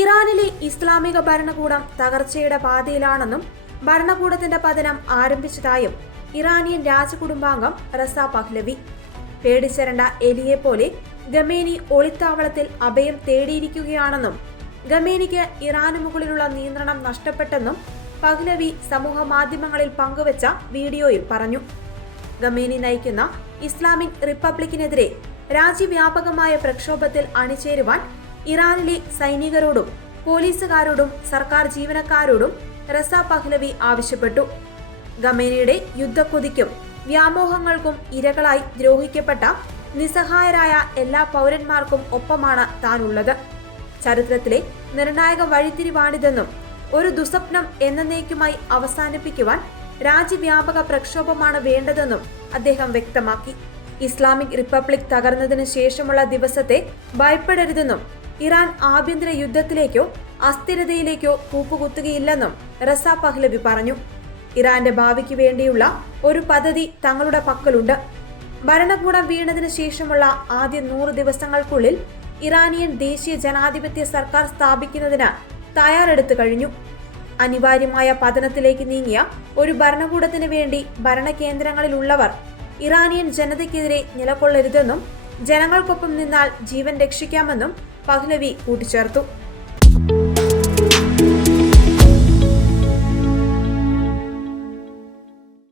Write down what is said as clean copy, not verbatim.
ഇറാനിലെ ഇസ്ലാമിക ഭരണകൂടം തകർച്ചയുടെ പാതയിലാണെന്നും ഭരണകൂടത്തിന്റെ പതനം ആരംഭിച്ചതായും ഇറാനിയൻ രാജകുടുംബാംഗം റസ പഹ്ലവി. പേടിച്ചരണ്ട എലിയെപ്പോലെ ഖമേനി ഒളിത്താവളത്തിൽ അഭയം തേടിയിരിക്കുകയാണെന്നും ഖമേനിക്ക് ഇറാനു മുകളിലുള്ള നിയന്ത്രണം നഷ്ടപ്പെട്ടെന്നും പഹ്ലവി സമൂഹ മാധ്യമങ്ങളിൽ പങ്കുവച്ച വീഡിയോയിൽ പറഞ്ഞു. ഖമേനി നയിക്കുന്ന ഇസ്ലാമിക് റിപ്പബ്ലിക്കിനെതിരെ രാജ്യവ്യാപകമായ പ്രക്ഷോഭത്തിൽ അണിചേരുവാൻ ഇറാനിലെ സൈനികരോടും പോലീസുകാരോടും സർക്കാർ ജീവനക്കാരോടും റസ പഹ്ലവി ആവശ്യപ്പെട്ടു. ഖമേനിയുടെ യുദ്ധക്കൊതിക്കും വ്യാമോഹങ്ങൾക്കും ഇരകളായി ദ്രോഹിക്കപ്പെട്ട നിസ്സഹായരായ എല്ലാ പൗരന്മാർക്കും ഒപ്പമാണ് താനുള്ളത്. ചരിത്രത്തിലെ നിർണായക വഴിത്തിരിവാണിതെന്നും ഒരു ദുസ്വപ്നം എന്നേക്കുമായി അവസാനിപ്പിക്കുവാൻ രാജ്യവ്യാപക പ്രക്ഷോഭമാണ് വേണ്ടതെന്നും അദ്ദേഹം വ്യക്തമാക്കി. ഇസ്ലാമിക് റിപ്പബ്ലിക് തകർന്നതിന് ശേഷമുള്ള ദിവസത്തെ ഭയപ്പെടരുതെന്നും ഇറാൻ ആഭ്യന്തര യുദ്ധത്തിലേക്കോ അസ്ഥിരതയിലേക്കോ കൂപ്പുകുത്തുകയില്ലെന്നും റസ പഹ്ലവി പറഞ്ഞു. ഇറാന്റെ ഭാവിക്ക് വേണ്ടിയുള്ള ഒരു പദ്ധതി തങ്ങളുടെ പക്കലുണ്ട്. ഭരണകൂടം വീണതിന് ശേഷമുള്ള ആദ്യ 100 ദിവസങ്ങൾക്കുള്ളിൽ ഇറാനിയൻ ദേശീയ ജനാധിപത്യ സർക്കാർ സ്ഥാപിക്കുന്നതിന് തയ്യാറെടുത്തു കഴിഞ്ഞു. അനിവാര്യമായ പതനത്തിലേക്ക് നീങ്ങിയ ഒരു ഭരണകൂടത്തിന് വേണ്ടി ഭരണകേന്ദ്രങ്ങളിലുള്ളവർ ഇറാനിയൻ ജനതയ്ക്കെതിരെ നിലകൊള്ളരുതെന്നും ജനങ്ങൾക്കൊപ്പം നിന്നാൽ ജീവൻ രക്ഷിക്കാമെന്നും പഹ്ലവി കൂട്ടിച്ചേർത്തു.